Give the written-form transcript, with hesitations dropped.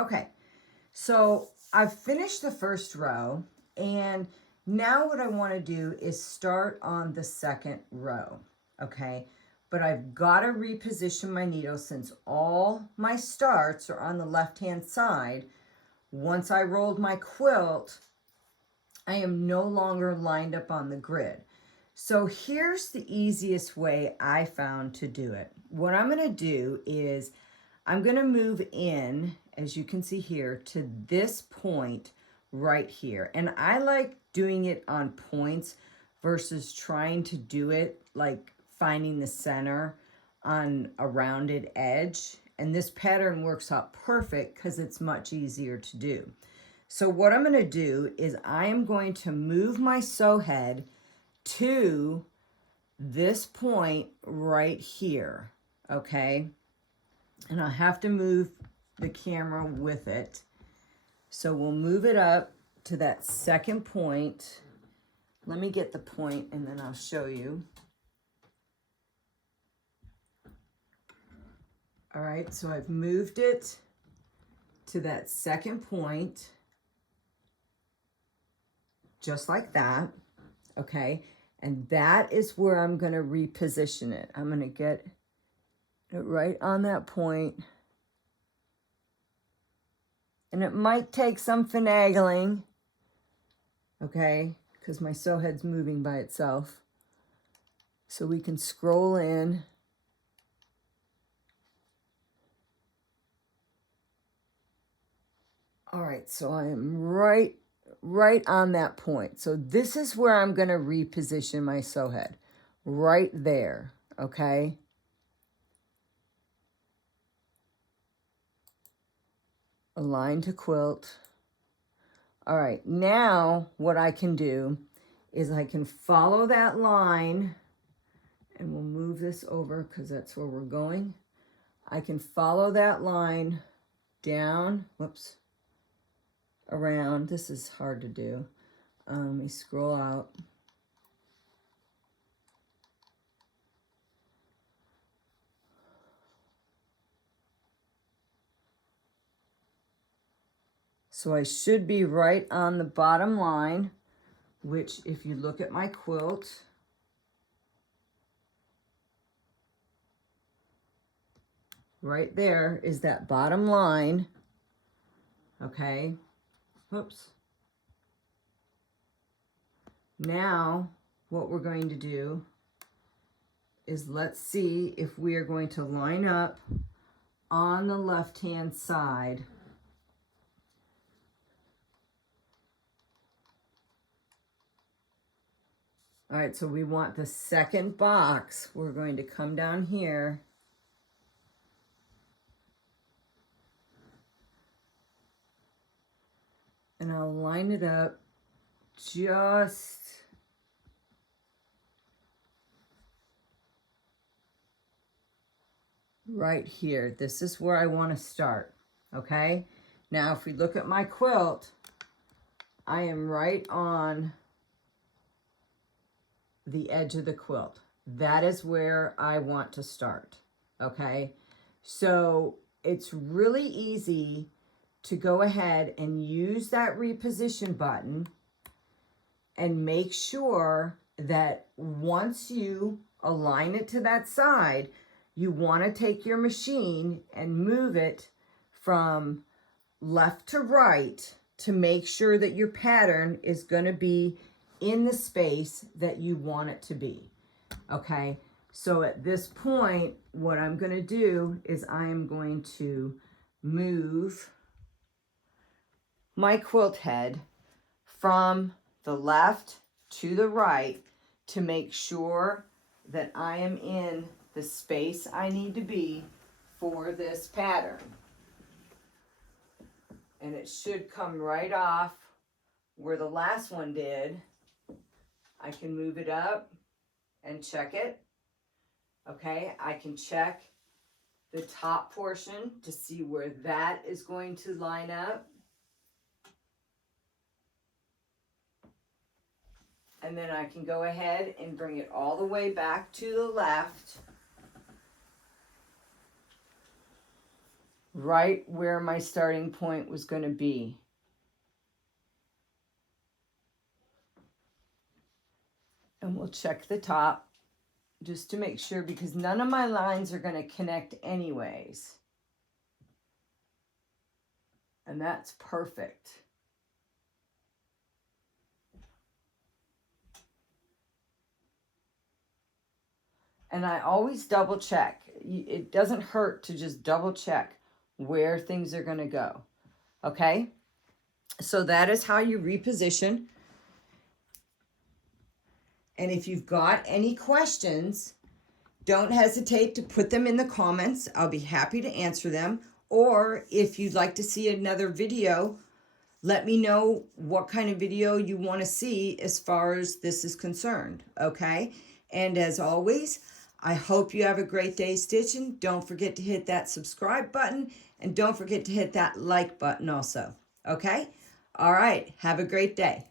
Okay, so I've finished the first row, and now what I want to do is start on the second row, okay? But I've got to reposition my needle since all my starts are on the left-hand side. Once I rolled my quilt, I am no longer lined up on the grid. So here's the easiest way I found to do it. What I'm going to do is I'm going to move in, as you can see here, to this point right here. And I like doing it on points versus trying to do it like finding the center on a rounded edge. And this pattern works out perfect because it's much easier to do. So what I'm going to do is I am going to move my sew head to this point right here, okay? And I'll have to move the camera with it. So we'll move it up to that second point. Let me get the point and then I'll show you. All right, so I've moved it to that second point, just like that, okay? And that is where I'm gonna reposition it. I'm gonna get it right on that point. And it might take some finagling, okay? Because my sew head's moving by itself. So we can scroll in. All right, so I am right on that point. So this is where I'm gonna reposition my sew head, right there, okay? Align to quilt. All right, now what I can do is I can follow that line, and we'll move this over because that's where we're going. I can follow that line down, whoops, around. This is hard to do. Let me scroll out. So I should be right on the bottom line, which if you look at my quilt, right there is that bottom line, okay? Whoops. Now, what we're going to do is let's see if we are going to line up on the left-hand side. All right, so we want the second box. We're going to come down here. And I'll line it up just right here. This is where I want to start, okay? Now, if we look at my quilt, I am right on the edge of the quilt. That is where I want to start, okay? So it's really easy to go ahead and use that reposition button and make sure that once you align it to that side, you want to take your machine and move it from left to right to make sure that your pattern is going to be in the space that you want it to be, okay? So at this point, what I'm going to do is I am going to move my quilt head from the left to the right to make sure that I am in the space I need to be for this pattern. And it should come right off where the last one did. I can move it up and check it. Okay, I can check the top portion to see where that is going to line up. And then I can go ahead and bring it all the way back to the left. right where my starting point was going to be. And we'll check the top just to make sure, because none of my lines are going to connect anyways. And that's perfect. And I always double check. It doesn't hurt to just double check where things are going to go. Okay? So that is how you reposition. And if you've got any questions, don't hesitate to put them in the comments. I'll be happy to answer them. Or if you'd like to see another video, let me know what kind of video you want to see as far as this is concerned, okay? And as always, I hope you have a great day stitching. Don't forget to hit that subscribe button, and don't forget to hit that like button also, okay? All right, have a great day.